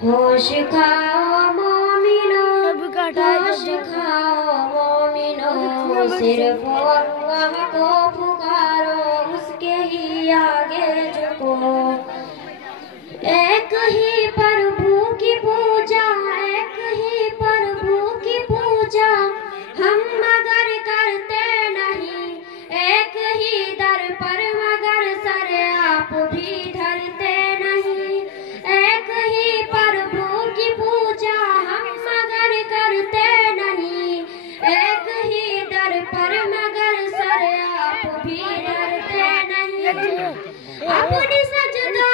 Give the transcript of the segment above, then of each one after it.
होश खाओ मोमिनो, होश खाओ मोमिनो, सिर्फ अल्लाह को पुकारो, उसके ही आगे झुको। एक ही प्रभु की पूजा, एक ही प्रभु की पूजा, हम मगर करते नहीं। एक ही दर पर मगर सर आप भी धरते नहीं। एक ही प्रभु की पूजा, हम मगर करते नहीं। एक ही दर पर मगर सर आप भी धरते नहीं। अपनी सजदा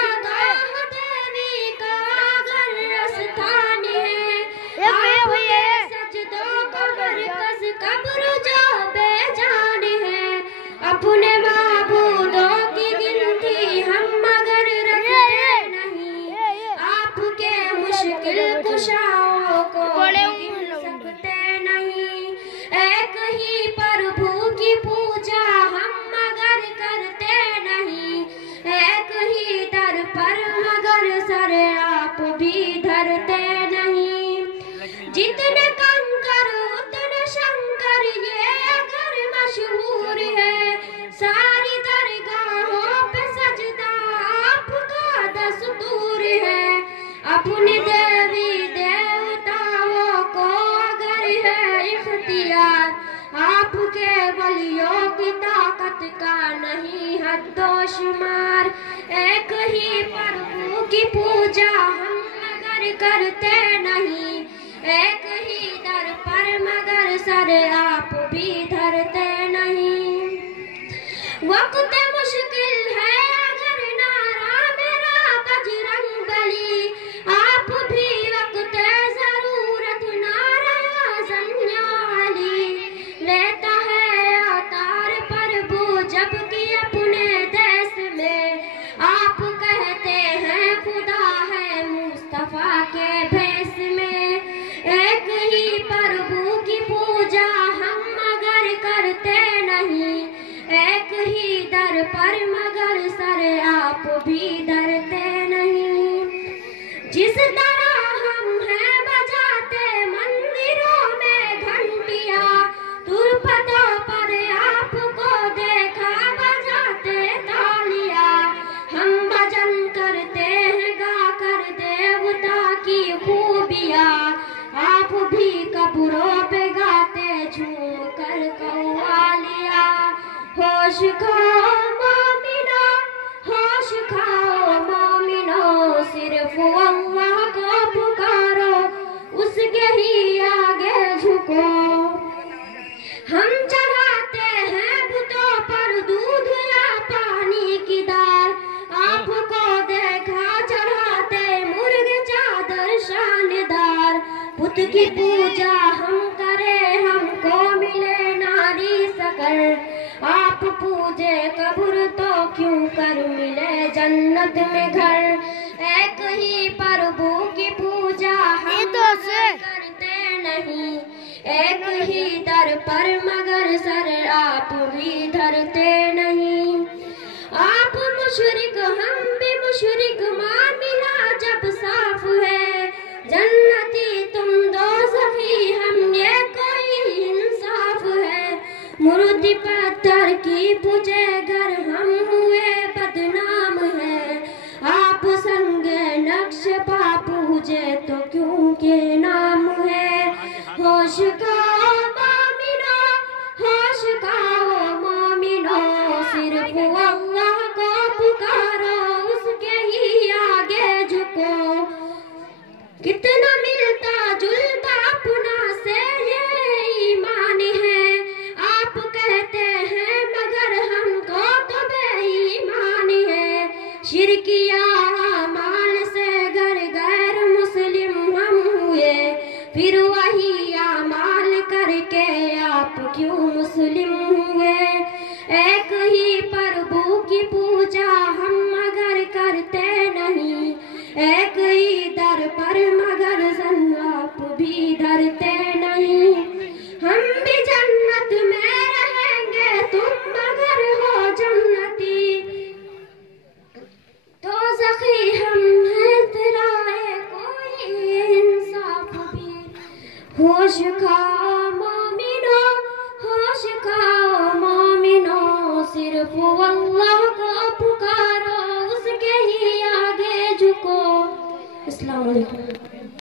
कब्र जो बेजान है, अपने माबूदों की गिनती हम मगर रखते नहीं। आपके मुश्किल कुशाओं को गिन सकते नहीं। एक ही प्रभु की पूजा हम मगर करते नहीं। एक ही दर पर मगर सर आप भी धरते नहीं। जितने कंकर उतने शंकर, ये अगर मशहूर है। सारी दरगाहों पे सजदा आपका दस्तूर है। अपने देवी देवताओं को अगर है इख्तियार, आपके वलियों की ताकत का नहीं हद्दो शुमार। एक ही प्रभु की पूजा हम मगर करते नहीं। एक ही दर पर मगर सर आप भी धरते नहीं। वक्त मुश्किल है अगर नारा मेरा बजरंग बली, आप भी वक्त जरूरत नारा जन्याली। लेता है अवतार प्रभु जबकि अपने देश में, आप कहते हैं खुदा है मुस्तफा के भेष में। एक ही प्रभु की पूजा हम मगर करते नहीं। एक ही दर पर मगर सर आप भी धरते नहीं। जिस तरह हम हैं बजाते मंदिरों में घंटियां, तुरपतों पर आपको देखा बजाते तालियां। हम भजन करते हैं गा कर देवता की खूबियां, आप भी कब्रों पे गाते झूम कर कव्वालिया। होश खाओ मोमिनो, होश खाओ मोमिनो, सिर्फ अल्लाह को पुकारो, उसके ही आगे झुको। हम चढ़ाते हैं बुतों पर दूध या पानी की दार, आपको देखा चढ़ाते मुर्ग चादर शानदार। बुत की पूजा हम करें हमको मिले नारी सकर, आप पूजे कब्र तो क्यों कर मिले जन्नत में घर। एक ही प्रभु की पूजा हम करते नहीं। एक ही दर पर मगर सर आप भी धरते नहीं। आप मुशरिक हम भी मुशरिक, मामला जब साफ है। जन्नती तुम दोज़खी हम, ये कोई इंसाफ है। मुर्दी पत्थर की पूजे घर हम हुए बदनाम है। आप संगे नक्श पा पूजे तो क्यों के नाम है। होश खाओ मोमिनो, होश खाओ मोमिनो, सिर्फ अल्लाह को पुकारो, उसके ही आगे झुको। कितना मिलता जुलता अपना से ये ईमान है। आप कहते हैं मगर हमको तो बेईमान है। शिरकिया माल से घर गैर मुस्लिम हम हुए, फिर वही अमाल करके आप क्यों मुस्लिम हुए। एक ही प्रभु की पूजा हम मगर करते नहीं। एक ही दर पर मगर आप भी धरते नहीं। हम भी जन्नत में रहेंगे तुम मगर हो जन्नती, तो सखी हम हैं तेरा कोई होश खाओ मोमिनो, होश खाओ मोमिनो, सिर्फ अल्लाह को पुकारो, उसके ही आगे झुको। अस्सलाम वालेकुम।